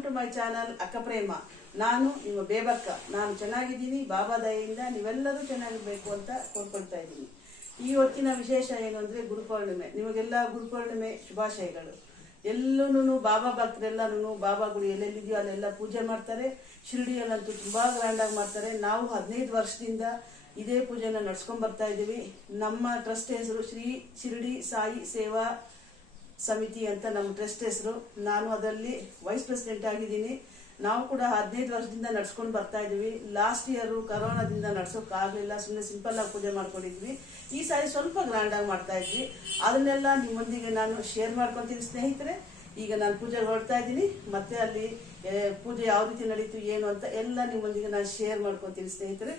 Welcome to my channel ಅಕ್ಕ ಪ್ರೇಮ. ನಾನು ನಿಮ್ಮ ಬೇಬಕ್ಕ. ನಾನು ಚೆನ್ನಾಗಿದ್ದೀನಿ, ಬಾಬಾ ದಯೆಯಿಂದ ನೀವೆಲ್ಲರೂ ಚೆನ್ನಾಗಿರ್ಬೇಕು ಅಂತ ಕೋರ್ಕೊಳ್ತಾ ಇದ್ದೀನಿ. ಈ ಹೊತ್ತಿನ ವಿಶೇಷ ಏನು ಅಂದ್ರೆ ಗುರುಪೌರ್ಣಿಮೆ. ನಿಮಗೆಲ್ಲ ಗುರುಪೌರ್ಣಿಮೆ ಶುಭಾಶಯಗಳು. ಎಲ್ಲೂ ಬಾಬಾ ಭಕ್ತರೆಲ್ಲೂ ಬಾಬಾ ಗುಡಿ ಎಲ್ಲೆಲ್ಲಿದೆಯೋ ಅಲ್ಲೆಲ್ಲ ಪೂಜೆ ಮಾಡ್ತಾರೆ. ಶಿರಡಿಯಲ್ಲಂತೂ ತುಂಬಾ ಗ್ರ್ಯಾಂಡ್ ಆಗಿ ಮಾಡ್ತಾರೆ. ನಾವು 15 ವರ್ಷದಿಂದ ಇದೇ ಪೂಜೆನ ನಡ್ಸ್ಕೊಂಡ್ ಬರ್ತಾ ಇದ್ದೀವಿ. ನಮ್ಮ ಟ್ರಸ್ಟ್ ಹೆಸರು ಶ್ರೀ ಶಿರಡಿ ಸಾಯಿ ಸೇವಾ ಸಮಿತಿ ಅಂತ ನಮ್ಮ ಟ್ರಸ್ಟ್ ಹೆಸರು. ನಾನು ಅದರಲ್ಲಿ ವೈಸ್ ಪ್ರೆಸಿಡೆಂಟ್ ಆಗಿದ್ದೀನಿ. ನಾವು ಕೂಡ 15 ವರ್ಷದಿಂದ ನಡ್ಸ್ಕೊಂಡು ಬರ್ತಾ ಇದೀವಿ. ಲಾಸ್ಟ್ ಇಯರ್ ಕರೋನಾದಿಂದ ನಡ್ಸೋಕ್ ಆಗ್ಲಿಲ್ಲ, ಸುಮ್ಮನೆ ಸಿಂಪಲ್ ಆಗಿ ಪೂಜೆ ಮಾಡ್ಕೊಂಡಿದ್ವಿ. ಈ ಸಾರಿ ಸ್ವಲ್ಪ ಗ್ರ್ಯಾಂಡ್ ಆಗಿ ಮಾಡ್ತಾ ಇದ್ವಿ. ಅದನ್ನೆಲ್ಲ ನಿಮ್ಮೊಂದಿಗೆ ನಾನು ಶೇರ್ ಮಾಡ್ಕೊಂತೀನಿ ಸ್ನೇಹಿತರೆ. ಈಗ ನಾನು ಪೂಜೆಗೆ ಹೊರಡ್ತಾ ಇದ್ದೀನಿ. ಮತ್ತೆ ಅಲ್ಲಿ ಪೂಜೆ ಯಾವ ರೀತಿ ನಡೀತು ಏನು ಅಂತ ಎಲ್ಲ ನಿಮ್ಮೊಂದಿಗೆ ನಾನು ಶೇರ್ ಮಾಡ್ಕೊಂತೀನಿ ಸ್ನೇಹಿತರೆ.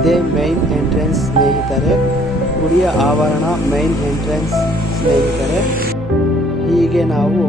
ಇದೇ ಮೈನ್ ಎಂಟ್ರೆನ್ಸ್ ಸ್ನೇಹಿತರೆ, ಗುಡಿಯ ಆವರಣ ಮೈನ್ ಎಂಟ್ರೆನ್ಸ್ ಸ್ನೇಹಿತರೆ. ಹೀಗೆ ನಾವು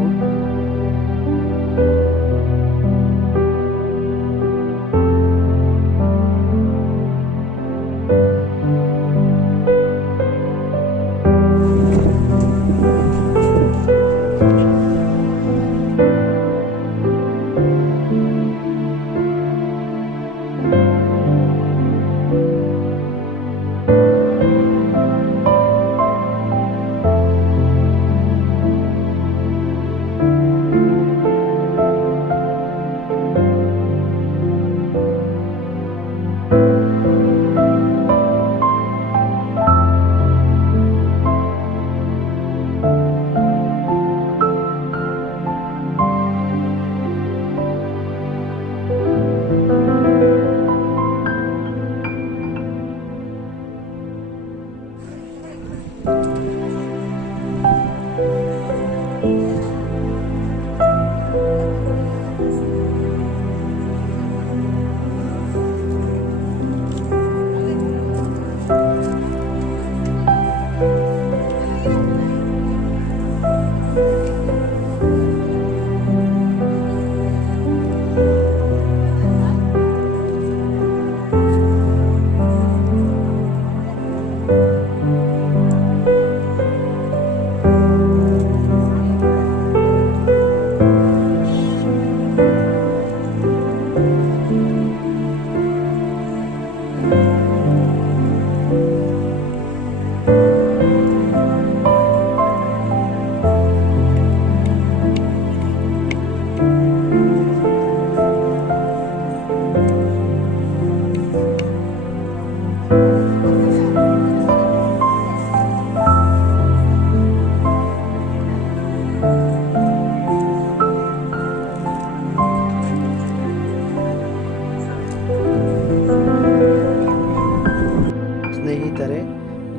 ಸ್ನೇಹಿತರೆ,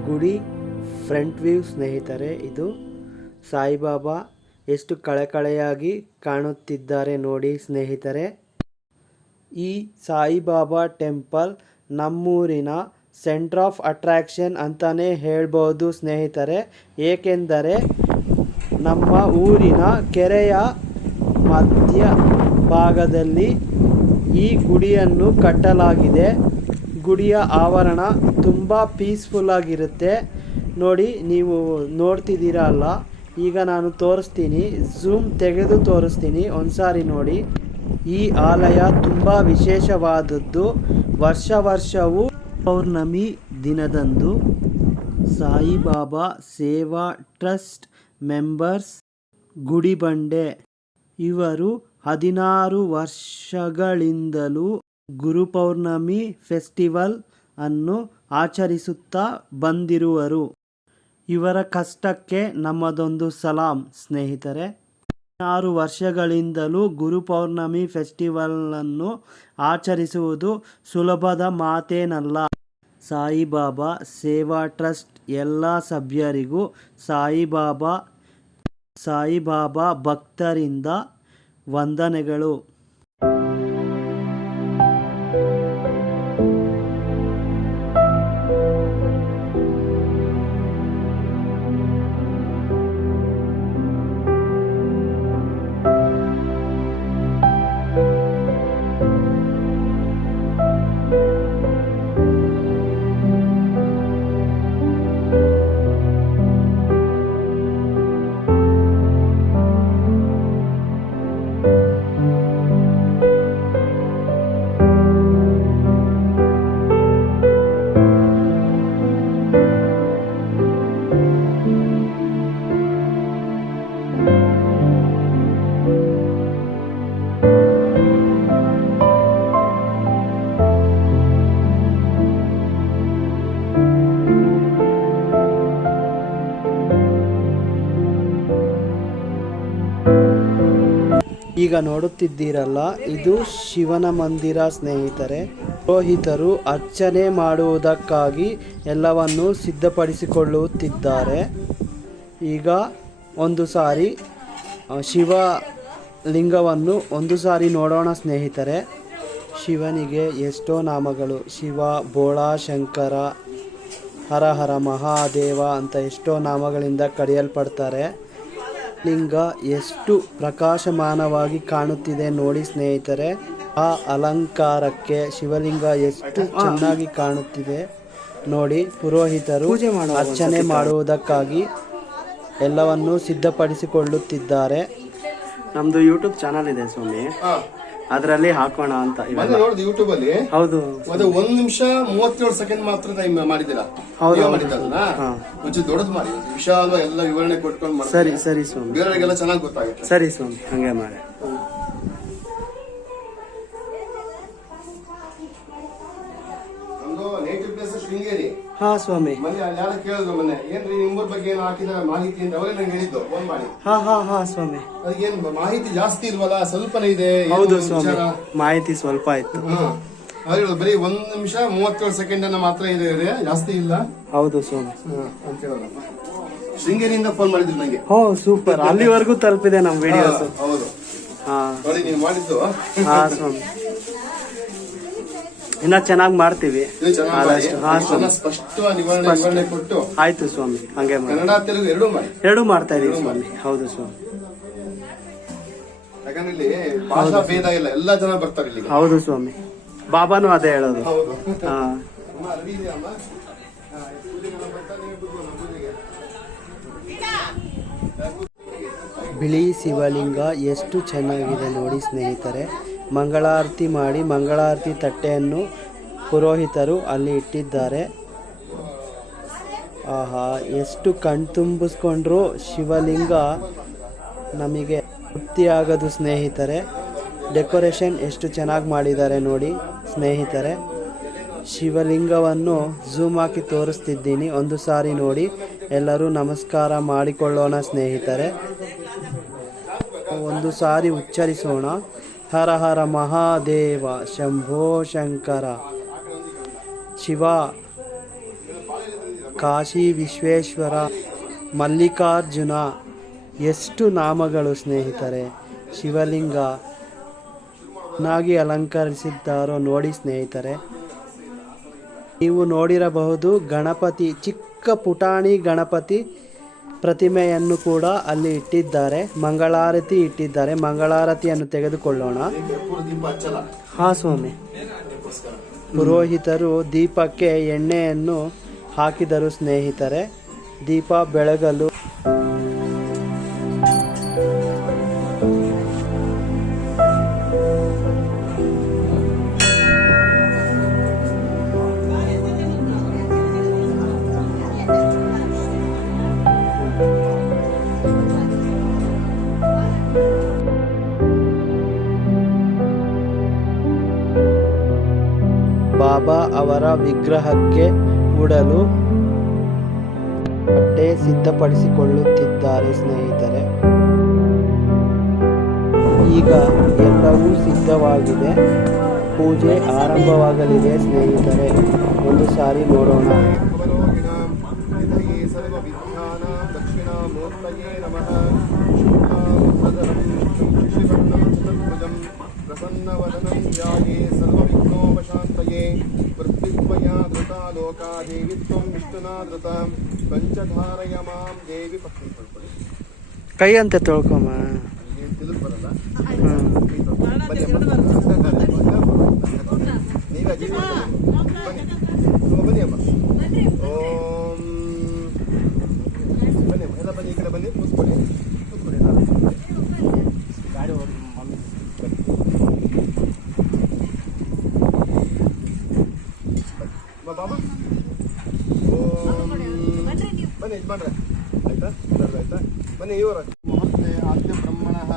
ಗುಡಿ ಫ್ರಂಟ್ ವ್ಯೂ ಸ್ನೇಹಿತರೆ. ಇದು ಸಾಯಿಬಾಬಾ ಎಷ್ಟು ಕಳೆಕಳೆಯಾಗಿ ಕಾಣುತ್ತಿದ್ದಾರೆ ನೋಡಿ ಸ್ನೇಹಿತರೆ. ಈ ಸಾಯಿಬಾಬಾ ಟೆಂಪಲ್ ನಮ್ಮೂರಿನ ಸೆಂಟರ್ ಆಫ್ ಅಟ್ರಾಕ್ಷನ್ ಅಂತಲೇ ಹೇಳ್ಬೋದು ಸ್ನೇಹಿತರೆ. ಏಕೆಂದರೆ ನಮ್ಮ ಊರಿನ ಕೆರೆಯ ಮಧ್ಯ ಭಾಗದಲ್ಲಿ ಈ ಗುಡಿಯನ್ನು ಕಟ್ಟಲಾಗಿದೆ. ಗುಡಿಯ ಆವರಣ ತುಂಬ ಪೀಸ್ಫುಲ್ ಆಗಿರುತ್ತೆ ನೋಡಿ. ನೀವು ನೋಡ್ತಿದ್ದೀರಾ ಅಲ್ಲ, ಈಗ ನಾನು ತೋರಿಸ್ತೀನಿ, ಝೂಮ್ ತೆಗೆದು ತೋರಿಸ್ತೀನಿ, ಒಂದ್ಸಾರಿ ನೋಡಿ. ಈ ಆಲಯ ತುಂಬ ವಿಶೇಷವಾದದ್ದು. ವರ್ಷವೂ ಪೌರ್ಣಮಿ ದಿನದಂದು ಸಾಯಿಬಾಬಾ ಸೇವಾ ಟ್ರಸ್ಟ್ ಮೆಂಬರ್ಸ್ ಗುಡಿಬಂಡೆ. ಇವರು 16 ವರ್ಷಗಳಿಂದಲೂ ಗುರುಪೌರ್ಣಮಿ ಫೆಸ್ಟಿವಲ್ ಅನ್ನು ಆಚರಿಸುತ್ತಾ ಬಂದಿರುವರು. ಇವರ ಕಷ್ಟಕ್ಕೆ ನಮ್ಮದೊಂದು ಸಲಾಂ ಸ್ನೇಹಿತರೆ. 16 ವರ್ಷಗಳಿಂದಲೂ ಗುರುಪೌರ್ಣಮಿ ಫೆಸ್ಟಿವಲನ್ನು ಆಚರಿಸುವುದು ಸುಲಭದ ಮಾತೇನಲ್ಲ. ಸಾಯಿಬಾಬಾ ಸೇವಾ ಟ್ರಸ್ಟ್ ಎಲ್ಲ ಸಭ್ಯರಿಗೂ ಸಾಯಿಬಾಬಾ ಭಕ್ತರಿಂದ ವಂದನೆಗಳು. ಈಗ ನೋಡುತ್ತಿದ್ದೀರಲ್ಲ, ಇದು ಶಿವನ ಮಂದಿರ ಸ್ನೇಹಿತರೆ. ಪುರೋಹಿತರು ಅರ್ಚನೆ ಮಾಡುವುದಕ್ಕಾಗಿ ಎಲ್ಲವನ್ನು ಸಿದ್ಧಪಡಿಸಿಕೊಳ್ಳುತ್ತಿದ್ದಾರೆ. ಈಗ ಒಂದು ಸಾರಿ ಶಿವಲಿಂಗವನ್ನು ಒಂದು ಸಾರಿ ನೋಡೋಣ ಸ್ನೇಹಿತರೆ. ಶಿವನಿಗೆ ಎಷ್ಟೋ ನಾಮಗಳು. ಶಿವ, ಬೋಳಾ ಶಂಕರ, ಹರ ಹರ ಮಹಾದೇವ ಅಂತ ಎಷ್ಟೋ ನಾಮಗಳಿಂದ ಕರೆಯಲ್ಪಡ್ತಾರೆ. ಲಿಂಗ ಎಷ್ಟು ಪ್ರಕಾಶಮಾನವಾಗಿ ಕಾಣುತ್ತಿದೆ ನೋಡಿ ಸ್ನೇಹಿತರೆ. ಆ ಅಲಂಕಾರಕ್ಕೆ ಶಿವಲಿಂಗ ಎಷ್ಟು ಚೆನ್ನಾಗಿ ಕಾಣುತ್ತಿದೆ ನೋಡಿ. ಪುರೋಹಿತರು ಅರ್ಚನೆ ಮಾಡುವುದಕ್ಕಾಗಿ ಎಲ್ಲವನ್ನು ಸಿದ್ಧಪಡಿಸಿಕೊಳ್ಳುತ್ತಿದ್ದಾರೆ. ನಮ್ದು ಯೂಟ್ಯೂಬ್ ಚಾನಲ್ ಇದೆ ಸ್ವಾಮಿ, ಅದರಲ್ಲಿ ಹಾಕೋಣ ಅಂತ. ಯೂಟ್ಯೂಬ್ ಅಲ್ಲಿ ಹೌದು, ಅದು 1 ನಿಮಿಷ 37 ಸೆಕೆಂಡ್ ಮಾತ್ರ ಟೈಮ್ ಮಾಡಿದ್ದೀರಾ? ಹೌದು, ಒಂಚೂರು ದೊಡ್ಡದು ಮಾಡಿ, ವಿಶಾಲ ಎಲ್ಲ ವಿವರಣೆ ಕೊಟ್ಕೊಂಡು ಮಾಡಿ. ಸರಿ ಸರಿ ಸ್ವಾಮಿ, ಬೇರೆಯವರಿಗೆಲ್ಲ ಚೆನ್ನಾಗಿ ಗೊತ್ತಾಗುತ್ತೆ. ಸರಿ ಸ್ವಾಮಿ, ಹಂಗೆ ಮಾಡಿ. ನಮ್ದು ನೇಟಿವ್ ಪ್ಲೇಸ್ ಶೃಂಗೇರಿ. ಹಾ ಸ್ವಾಮಿ. ಮೊನ್ನೆ ಯಾರು ಕೇಳಿದ್ರು, ಮೊನ್ನೆ ಏನ್ರಿ ನಿಮ್ಮೂರ್ ಬಗ್ಗೆ ಏನು ಹಾಕಿದಾರೆ ಮಾಹಿತಿ ಅಂತ ಅವರೇ ನಂಗೆ ಹೇಳಿದ್ದು ಫೋನ್ ಮಾಡಿ. ಹಾ ಸ್ವಾಮಿ. ಅದಕ್ಕೇನು ಮಾಹಿತಿ ಜಾಸ್ತಿ ಇಲ್ವಲ್ಲ, ಸ್ವಲ್ಪನೇ ಇದೆ. ಹೌದು ಸ್ವಾಮಿ, ಮಾಹಿತಿ ಸ್ವಲ್ಪ ಇತ್ತು. ಬರೀ 1 ನಿಮಿಷ 37 ಸೆಕೆಂಡ್ ಅನ್ನ ಮಾತ್ರ ಇದೆ, ಜಾಸ್ತಿ ಇಲ್ಲ. ಹೌದು ಸ್ವಾಮಿ ಅಂತ ಹೇಳೋದಪ್ಪ. ಶೃಂಗೇರಿಯಿಂದ ಫೋನ್ ಮಾಡಿದ್ರು ನಂಗೆ. ಹೋ ಸೂಪರ್, ಅಲ್ಲಿವರೆಗೂ ತಲುಪಿದೆ ನಮ್ ವಿಡಿಯೋಸ್. ಹೌದು, ಹಾ ನೋಡಿ ನೀವು ಮಾಡಿದ್ದು. ಹಾ ಸ್ವಾಮಿ, ಇನ್ನ ಚೆನ್ನಾಗಿ ಮಾಡ್ತೀವಿ. ಸ್ಪಷ್ಟವಾಗಿ ವಿವರಣೆ ಕೊಟ್ಟು. ಆಯ್ತು ಸ್ವಾಮಿ, ಹಂಗೆ ಮಾಡಿ. ಕನ್ನಡ ತೆಲುಗು ಎರಡೂ ಮಾಡ್ತಾ ಇದೀವಿ ಸ್ವಾಮಿ. ಹೌದು ಸ್ವಾಮಿ, ಯಾಕಂದ್ರೆ ಇಲ್ಲಿ ಭಾಷಾ ಭೇದ ಇಲ್ಲ, ಎಲ್ಲಾ ಜನ ಬರ್ತಾರೆ ಇಲ್ಲಿ. ಹೌದು ಸ್ವಾಮಿ, ಬಾಬಾನು ಅದೇ ಹೇಳೋದು. ಹೌದು. ಹಾ, ಬಿಳಿ ಶಿವಲಿಂಗ ಎಷ್ಟು ಚೆನ್ನಾಗಿದೆ ನೋಡಿ ಸ್ನೇಹಿತರೆ. ಮಂಗಳಾರತಿ ಮಾಡಿ ಮಂಗಳಾರತಿ ತಟ್ಟೆಯನ್ನು ಪುರೋಹಿತರು ಅಲ್ಲಿ ಇಟ್ಟಿದ್ದಾರೆ. ಆಹಾ, ಎಷ್ಟು ಕಣ್ತುಂಬಿಸ್ಕೊಂಡ್ರೂ ಶಿವಲಿಂಗ ನಮಗೆ ತೃಪ್ತಿಯಾಗದು ಸ್ನೇಹಿತರೆ. ಡೆಕೋರೇಷನ್ ಎಷ್ಟು ಚೆನ್ನಾಗಿ ಮಾಡಿದ್ದಾರೆ ನೋಡಿ ಸ್ನೇಹಿತರೆ. ಶಿವಲಿಂಗವನ್ನು ಝೂಮ್ ಹಾಕಿ ತೋರಿಸ್ತಿದ್ದೀನಿ, ಒಂದು ಸಾರಿ ನೋಡಿ. ಎಲ್ಲರೂ ನಮಸ್ಕಾರ ಮಾಡಿಕೊಳ್ಳೋಣ ಸ್ನೇಹಿತರೆ. ಒಂದು ಸಾರಿ ಉಚ್ಚರಿಸೋಣ. ಹರ ಹರ ಮಹಾದೇವ, ಶಂಭೋ ಶಂಕರ, ಶಿವ, ಕಾಶಿ ವಿಶ್ವೇಶ್ವರ, ಮಲ್ಲಿಕಾರ್ಜುನ. ಎಷ್ಟು ನಾಮಗಳು ಸ್ನೇಹಿತರೆ. ಶಿವಲಿಂಗ ಚೆನ್ನಾಗಿ ಅಲಂಕರಿಸಿದ್ದಾರೋ ನೋಡಿ ಸ್ನೇಹಿತರೆ. ನೀವು ನೋಡಿರಬಹುದು, ಗಣಪತಿ, ಚಿಕ್ಕ ಪುಟಾಣಿ ಗಣಪತಿ ಪ್ರತಿಮೆಯನ್ನು ಕೂಡ ಅಲ್ಲಿ ಇಟ್ಟಿದ್ದಾರೆ. ಮಂಗಳಾರತಿ ಇಟ್ಟಿದ್ದಾರೆ. ಮಂಗಳಾರತಿಯನ್ನು ತೆಗೆದುಕೊಳ್ಳೋಣ. ಹಾ ಸ್ವಾಮಿ. ಪುರೋಹಿತರು ದೀಪಕ್ಕೆ ಎಣ್ಣೆಯನ್ನು ಹಾಕಿದರು ಸ್ನೇಹಿತರೆ. ದೀಪ ಬೆಳಗಲು ಅವರ ವಿಗ್ರಹಕ್ಕೆ ಉಡಲು ಬಟ್ಟೆ ಸಿದ್ಧಪಡಿಸಿಕೊಳ್ಳುತ್ತಿದ್ದಾರೆ ಸ್ನೇಹಿತರೆ. ಈಗ ಎಲ್ಲವೂ ಸಿದ್ಧವಾಗಿದೆ, ಪೂಜೆ ಆರಂಭವಾಗಲಿದೆ ಸ್ನೇಹಿತರೆ. ಒಂದು ಸಾರಿ ನೋಡೋಣ. प्रसन्नवदनं ध्याये सर्वविघ्नोपशान्तये पृथ्वीत्वया धृता लोका देवी त्वं विष्णुना धृता पंचधारय मां देवी ಕೈ ಅಂತ ತೊಳ್ಕೊಮ್ಮ. ತಿಳಿದು ಬರಲ್ಲ ಬನ್ನಿ ಅಮ್ಮ. ಓಂ ಬನ್ನಿ ಎಲ್ಲ ಬನ್ನಿ, ಈ ಕಡೆ ಬನ್ನಿ, ಕೂತ್ಕೊಳ್ಳಿ ಕೂತ್ಕೊಳ್ಳಿ. ಗಾಡಿ ಹೋಗಿ ಬಾಬಾ. ಓಂ ಬನ್ನಿ ಯಜಮಾನ್ರೆ, ಆಯ್ತಾ ಆಯ್ತಾ ಬನ್ನಿ. ಇವರ ಮುಹೂರ್ತೆ ಆದ್ಯ ಬ್ರಹ್ಮಣಃ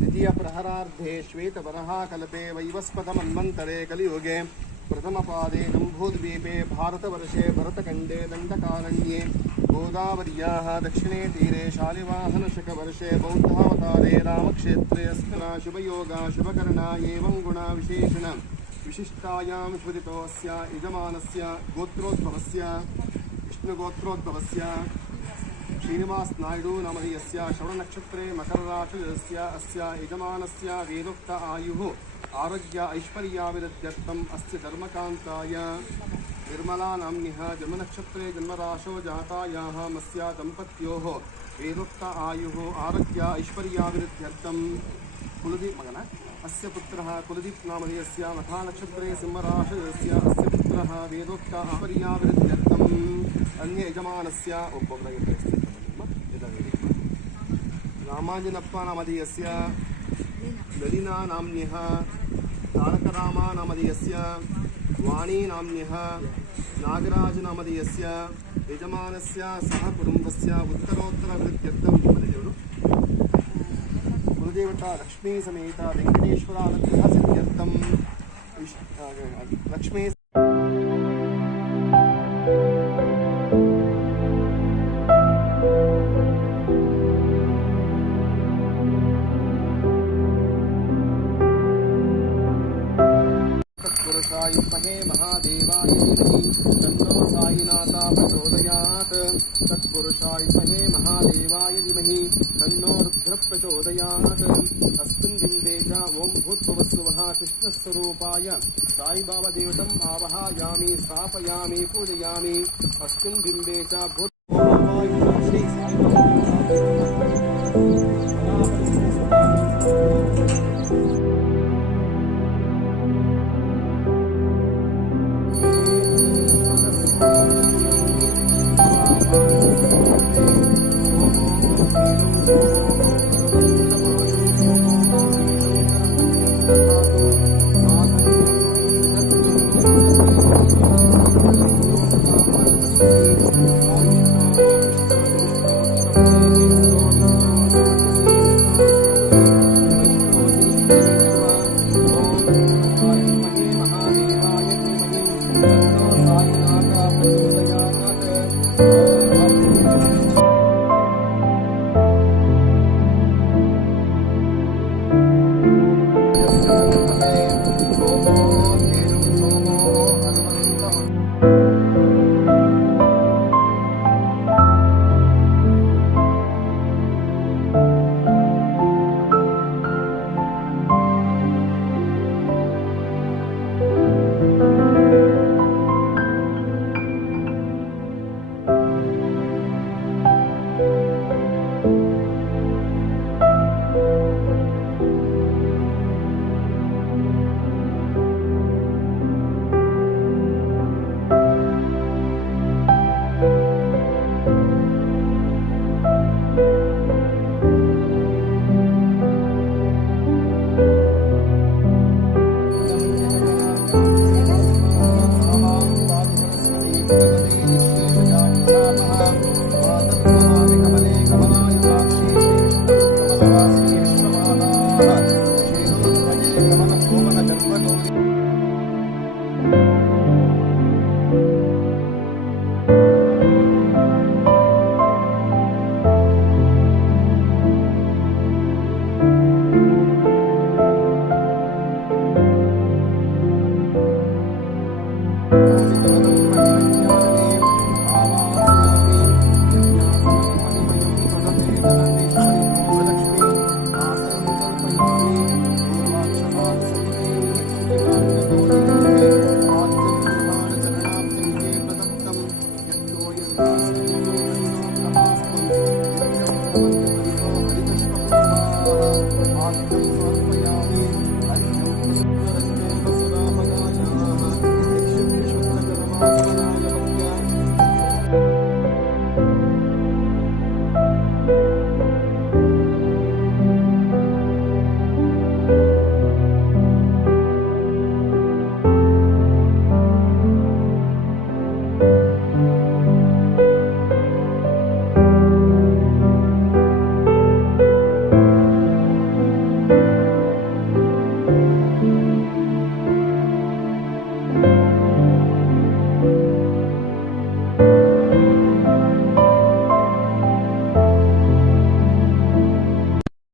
ದ್ವಿತೀಯ ಪ್ರಹರಾರ್ಧೆ ಶ್ವೇತವರಹ ಕಲ್ಪೆ ವೈವಸ್ಪತ ಮನ್ವಂತರೆ ಕಲಿಯುಗೆ ಪ್ರಥಮ ಪಾದೆ ನಂಬೂದ್ವೀಪೆ ಭಾರತवर्षे भरतखण्डे दण्डकारण्ये गोदावर्याः दक्षिणे तीरे शालिवाहनशकवर्षे बौद्धावतारे रामक्षेत्रे अस्मिन् शुभयोगा शुभकर्णा एवं गुणा विशेषण विशिष्टायां स्मृतितोऽस्य यजमानस्य गोत्रोद्भवस्य विष्णुगोत्रोद्भवस्य श्रीनिवास नायडू नामधेयस्य श्रवणनक्षत्रे मकरराशिस्य अस्य यजमानस्य वेदोक्त आयुः आरोग्य ऐश्वर्याभिवृद्ध्यर्थम् अस्य धर्मकान्ताय निर्मला नाम्न्यः जन्मनक्षत्रे जन्मराशौ जातायाः मस्य दम्पत्योः वेदोक्त आयुः आरोग्य ऐश्वर्याभिवृद्ध्यर्थं कुलदीप मगन अस्य पुत्रः कुलदीप नामधेयस्य मखानक्षत्रे सिंहराशयस्य अस्य पुत्रः वेदोक्त ऐश्वर्याभिवृद्ध्यर्थम् अन्य यजमानस्य रामाञ्जनप्प नामधेयस्य ललिना नाम्न्यः तारकरामा नामधेयस्य वाणी नाम्न्यः नागराज नामधेयस्य यजमानस्य सह कुटुम्बस्य उत्तरोत्तरवृद्ध्यर्थं कुलदेवता लक्ष्मी समेत वेङ्कटेश्वरानुग्रह सिद्ध्यर्थं लक्ष्मी तत्पुरुषाय महादेवाय धीमहि तन्नो साईनाथा प्रचोदयात् तत्पुरुषाय महादेवाय धीमहि तन्नो रुद्रः प्रचोदयात् अस्मिन् बिम्बे च ओं भूर्भुवस्सुवः कृष्णस्वरूपाय साईबाबा देवतम् आवाहयामि स्थापयामि पूजयामि अस्मिन् बिम्बे च भूर्भुवः श्री साईबाबा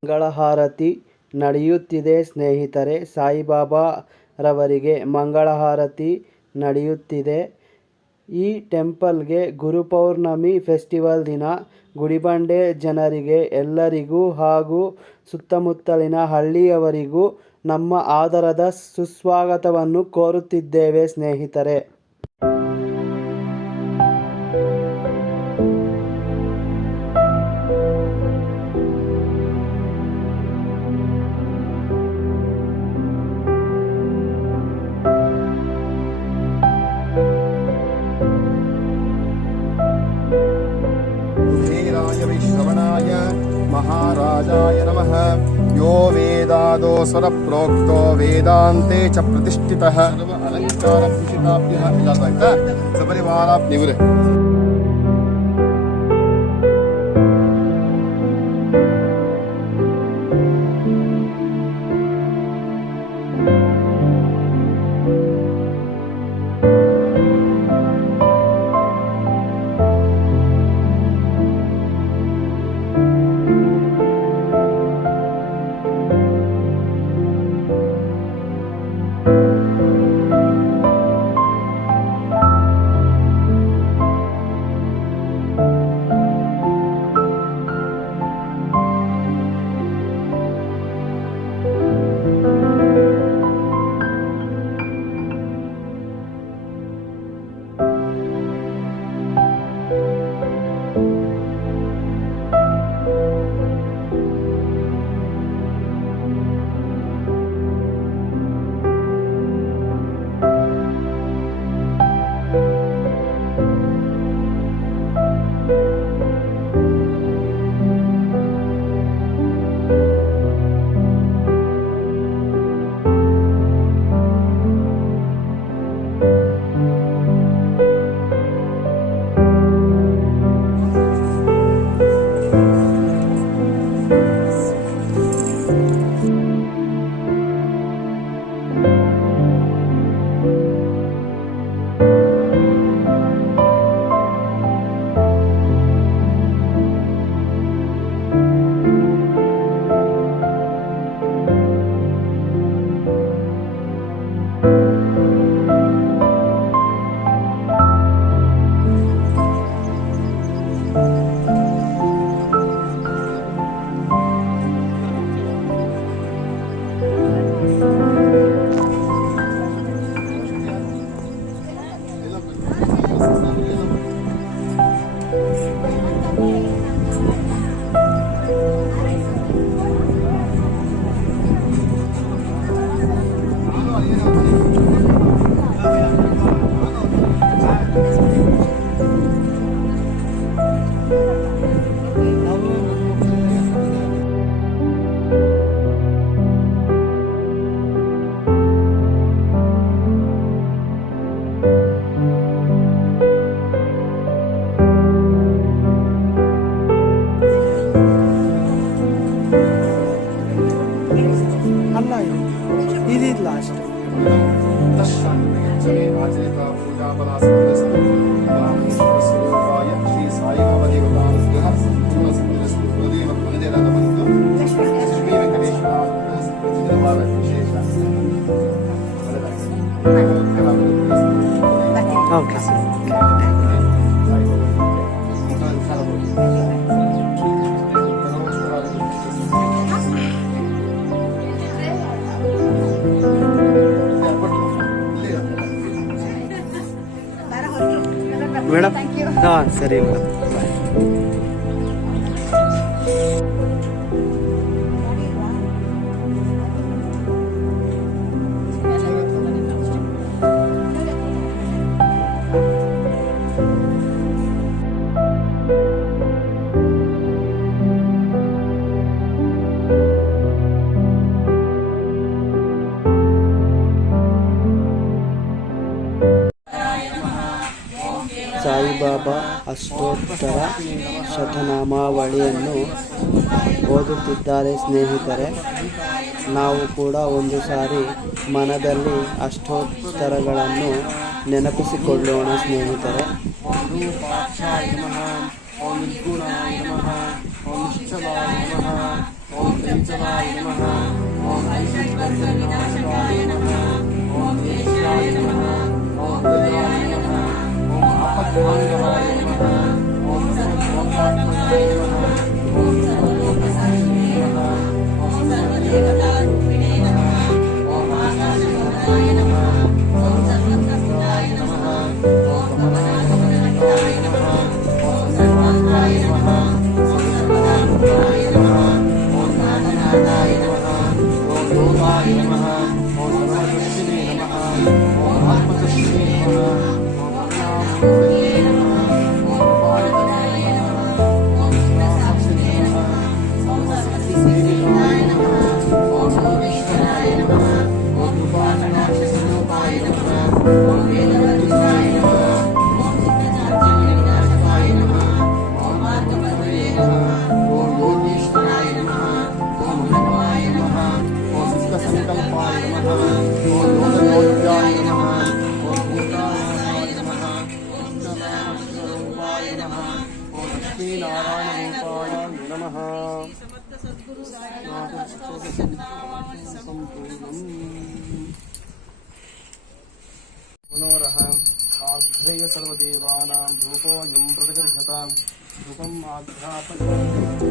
ಮಂಗಳಹಾರತಿ ನಡೆಯುತ್ತಿದೆ ಸ್ನೇಹಿತರೆ. ಸಾಯಿಬಾಬಾ ರವರಿಗೆ ಮಂಗಳಹಾರತಿ ನಡೆಯುತ್ತಿದೆ. ಈ ಟೆಂಪಲ್ಗೆ ಗುರುಪೌರ್ಣಮಿ ಫೆಸ್ಟಿವಲ್ ದಿನ ಗುಡಿಬಂಡೆ ಜನರಿಗೆ ಎಲ್ಲರಿಗೂ ಹಾಗೂ ಸುತ್ತಮುತ್ತಲಿನ ಹಳ್ಳಿಯವರಿಗೂ ನಮ್ಮ ಆದರದ ಸುಸ್ವಾಗತವನ್ನು ಕೋರುತ್ತಿದ್ದೇವೆ ಸ್ನೇಹಿತರೆ. श्रवणाय महाराजाय नमः। यो वेदादो स्वर प्रोक्तो वेदांते च प्रतिष्ठितः सर्व अलंकार भूषिताभ्यः इलाता सपरिवाराभ्यः ಮೇಡಮ್ ಹಾಂ ಸರಿ ಮೇಡಮ್. ಅಷ್ಟೋತ್ತರ ಶತನಾಮಾವಳಿಯನ್ನು ಓದುತ್ತಿದ್ದಾರೆ ಸ್ನೇಹಿತರೆ. ನಾವು ಕೂಡ ಒಂದು ಸಾರಿ ಮನದಲ್ಲಿ ಅಷ್ಟೋತ್ತರಗಳನ್ನು ನೆನಪಿಸಿಕೊಳ್ಳೋಣ ಸ್ನೇಹಿತರೆ. ಓಂ ರೂಪಾಕ್ಷಾಯ ನಮಃ, ಓಂ ನಿರ್ಗುಣಾಯ ನಮಃ, ಓಂ ನಿಶ್ಚಲಾಯ ನಮಃ, ಓಂ ತ್ರಿಜಲಾಯ ನಮಃ, ಓಂ ಐಶ್ವರ್ಯವಿನಾಶಕಾಯ ನಮಃ, ಓಂ ದೇಶ್ಯಾಯ ನಮಃ, ಓಂ ಹೃದಯಾಯ ನಮಃ, ಓಂ ಆಪದ್ಭಾಂಗವಾಯ ನಮಃ, ಓಂ ಸರ್ವಲೋಕಾತ್ಮಕಾಯ ನಮಃ, ಓಂ ಸರ್ವಲೋಕಸಾಕ್ಷಿಣೇ ನಮಃ, ಓಂ ಸರ್ವದೇವತಾರೂಪಿಣೇ ನಮಃ, ಓಂ ಆಕಾಶಗಮನಾಯ ನಮಃ, ಓಂ ಸರ್ವಕರ್ತಾಯ ನಮಃ, ಓಂ ಭವನಾಗಮನಕರ್ತಾಯ ನಮಃ, ಓಂ ಸರ್ವಾಂಗಾಯ ನಮಃ, ಓಂ ಸರ್ವದಾರೂಪಾಯ ನಮಃ, ಓಂ ನಾಗನಾಥಾಯ ನಮಃ, ಓಂ ಯೋಗಾಯ ನಮಃ, ಓಂ ಸರ್ವದರ್ಶಿನೇ ನಮಃ, ಓಂ ಆತ್ಮದರ್ಶಿನೇ ನಮಃ, ಓಂ ಕರುಣಾಮೂರ್ತಿಯೇ ನಮಃ, ಓಂ ಕೃಪಾನಿಧನಾಯ ನಮಃ, ಓಂ ಶಿವಸಾಕ್ಷಿಣೇ ನಮಃ, ಓಂ ಸರ್ವಸಿದ್ಧಿಸಿದ್ಧಿನಾಯ ನಮಃ, ಓಂ ಸರ್ವೇಶ್ವರಾಯ ನಮಃ, ಓಂ ಕೃಪಾಕಟಾಕ್ಷಸ್ವರೂಪಾಯ ನಮಃ, ಓಂ ವೇದವರ್ಧಿಷ್ಠಾಯ ನಮಃ, ಓಂ ಚಿತ್ತಚಾರ್ಜನ್ಯ ವಿನಾಶಕಾಯ ನಮಃ, ಓಂ ಮಾರ್ಗಪರ್ವೇ ನಮಃ, ಓಂ ಯೋಗೀಶ್ವರಾಯ ನಮಃ, ಓಂ ಬ್ರಹ್ಮಾಯ ನಮಃ, ಓಂ ಸಿದ್ಧಸಂಕಲ್ಪಾಯ ನಮಃ, ಓಂ ಯೋಗಯೋಗ್ಯಾಯ ನಮಃ, ಓಂ ಭೂತಾನಾಯ ನಮಃ, ಓಂ ಕೃಷ್ಣನಾಮಸ್ವರೂಪಾಯ ನಮಃ, ಓಂ ಲಕ್ಷ್ಮೀನಾರಾಯಣರೂಪಾಯ ನಮಃ. मनोरः आघ्रेय सर्वदेवानां धूपोऽयं प्रतिगृह्यतां धूपम् आघ्रापयामि.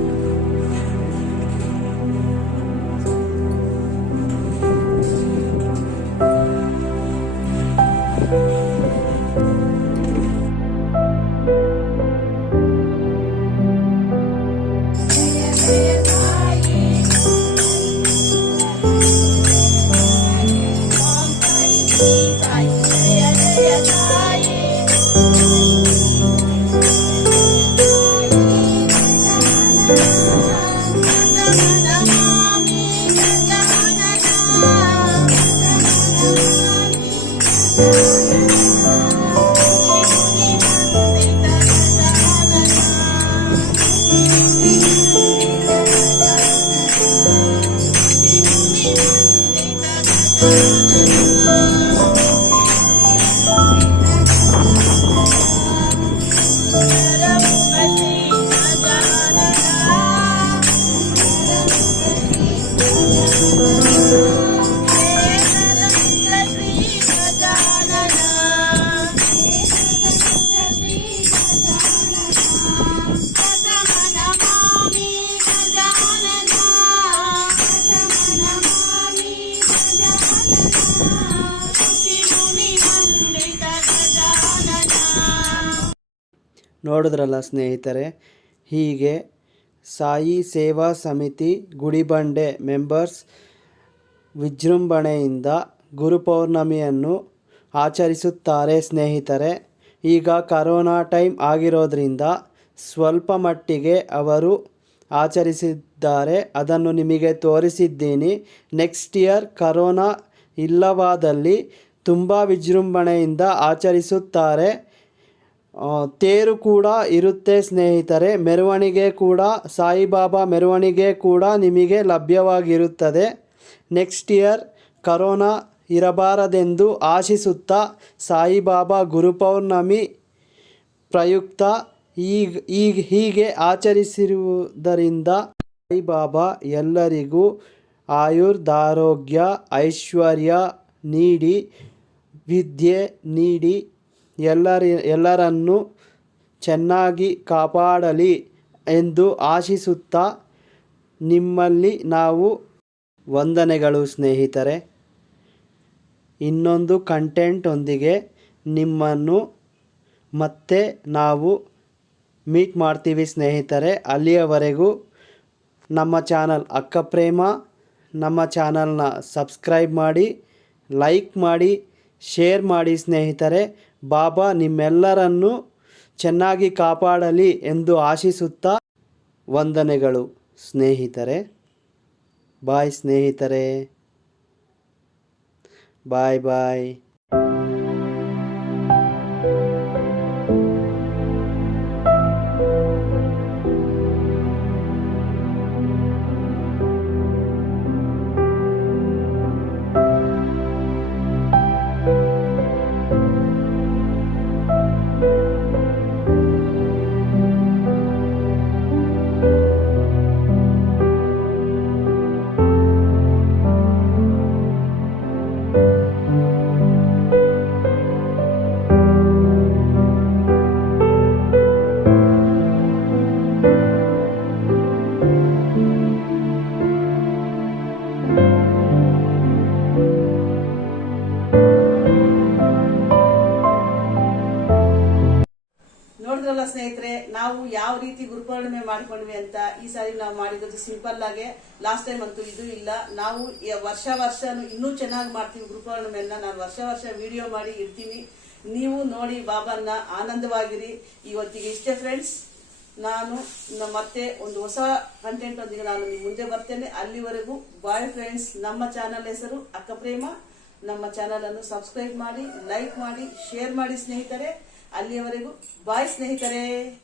ನೋಡಿದ್ರಲ್ಲ ಸ್ನೇಹಿತರೆ, ಹೀಗೆ ಸಾಯಿ ಸೇವಾ ಸಮಿತಿ ಗುಡಿಬಂಡೆ ಮೆಂಬರ್ಸ್ ವಿಜೃಂಭಣೆಯಿಂದ ಗುರುಪೌರ್ಣಮಿಯನ್ನು ಆಚರಿಸುತ್ತಾರೆ ಸ್ನೇಹಿತರೆ. ಈಗ ಕರೋನಾ ಟೈಮ್ ಆಗಿರೋದ್ರಿಂದ ಸ್ವಲ್ಪ ಮಟ್ಟಿಗೆ ಅವರು ಆಚರಿಸಿದ್ದಾರೆ, ಅದನ್ನು ನಿಮಗೆ ತೋರಿಸಿದ್ದೀನಿ. ನೆಕ್ಸ್ಟ್ ಇಯರ್ ಕರೋನಾ ಇಲ್ಲವಾದಲ್ಲಿ ತುಂಬ ವಿಜೃಂಭಣೆಯಿಂದ ಆಚರಿಸುತ್ತಾರೆ. ತೇರು ಕೂಡ ಇರುತ್ತೆ ಸ್ನೇಹಿತರೆ. ಮೆರವಣಿಗೆ ಕೂಡ, ಸಾಯಿಬಾಬಾ ಮೆರವಣಿಗೆ ಕೂಡ ನಿಮಗೆ ಲಭ್ಯವಾಗಿರುತ್ತದೆ. ನೆಕ್ಸ್ಟ್ ಇಯರ್ ಕರೋನಾ ಇರಬಾರದೆಂದು ಆಶಿಸುತ್ತಾ ಸಾಯಿಬಾಬಾ ಗುರುಪೌರ್ಣಮಿ ಪ್ರಯುಕ್ತ ಹೀಗೆ ಆಚರಿಸಿರುವುದರಿಂದ ಸಾಯಿಬಾಬಾ ಎಲ್ಲರಿಗೂ ಆಯುರ್ದಾರೋಗ್ಯ ಐಶ್ವರ್ಯ ನೀಡಿ, ವಿದ್ಯೆ ನೀಡಿ, ಎಲ್ಲರನ್ನೂ ಚೆನ್ನಾಗಿ ಕಾಪಾಡಲಿ ಎಂದು ಆಶಿಸುತ್ತಾ ನಿಮ್ಮಲ್ಲಿ ನಾವು ವಂದನೆಗಳು ಸ್ನೇಹಿತರೆ. ಇನ್ನೊಂದು ಕಂಟೆಂಟ್ ಒಂದಿಗೆ ನಿಮ್ಮನ್ನು ಮತ್ತೆ ನಾವು ಮೀಟ್ ಮಾಡ್ತೀವಿ ಸ್ನೇಹಿತರೆ. ಅಲ್ಲಿಯವರೆಗೂ ನಮ್ಮ ಚಾನಲ್ ಅಕ್ಕಪ್ರೇಮ, ನಮ್ಮ ಚಾನಲ್ನ ಸಬ್ಸ್ಕ್ರೈಬ್ ಮಾಡಿ, ಲೈಕ್ ಮಾಡಿ, ಶೇರ್ ಮಾಡಿ ಸ್ನೇಹಿತರೆ. ಬಾಬಾ ನಿಮ್ಮೆಲ್ಲರನ್ನೂ ಚೆನ್ನಾಗಿ ಕಾಪಾಡಲಿ ಎಂದು ಆಶಿಸುತ್ತಾ ವಂದನೆಗಳು ಸ್ನೇಹಿತರೆ. ಬಾಯ್ ಸ್ನೇಹಿತರೆ, ಬಾಯ್ ಬಾಯ್. ನಾವು ಯಾವ ರೀತಿ ಗುರುಪೌರ್ಣಿಮೆ ಮಾಡ್ಕೊಂಡ್ವಿ ಅಂತ ಈ ಸಾರಿ ನಾವು ಮಾಡಿರೋದು ಸಿಂಪಲ್ ಆಗಿ. ಲಾಸ್ಟ್ ಟೈಮ್ ಅಂತೂ ಇದು ಇಲ್ಲ. ನಾವು ವರ್ಷ ಇನ್ನೂ ಚೆನ್ನಾಗಿ ಮಾಡ್ತೀವಿ ಗುರುಪೌರ್ಣಿಮೆಯನ್ನ. ನಾನು ವರ್ಷ ವಿಡಿಯೋ ಮಾಡಿ ಇಡ್ತೀನಿ, ನೀವು ನೋಡಿ ಬಾಬಾನ ಆನಂದವಾಗಿರಿ. ಇವತ್ತಿಗೆ ಇಷ್ಟೇ ಫ್ರೆಂಡ್ಸ್. ನಾನು ಮತ್ತೆ ಒಂದು ಹೊಸ ಕಂಟೆಂಟ್ ಒಂದಿಗೆ ನಾನು ನಿಮ್ಮ ಮುಂದೆ ಬರ್ತೇನೆ. ಅಲ್ಲಿವರೆಗೂ ಬಾಯ್ ಫ್ರೆಂಡ್ಸ್. ನಮ್ಮ ಚಾನಲ್ ಹೆಸರು ಅಕ್ಕ ಪ್ರೇಮ. ನಮ್ಮ ಚಾನಲ್ ಅನ್ನು ಸಬ್ಸ್ಕ್ರೈಬ್ ಮಾಡಿ, ಲೈಕ್ ಮಾಡಿ, ಶೇರ್ ಮಾಡಿ ಸ್ನೇಹಿತರೆ. ಅಲ್ಲಿಯವರೆಗೂ ಬಾಯ್ ಸ್ನೇಹಿತರೆ.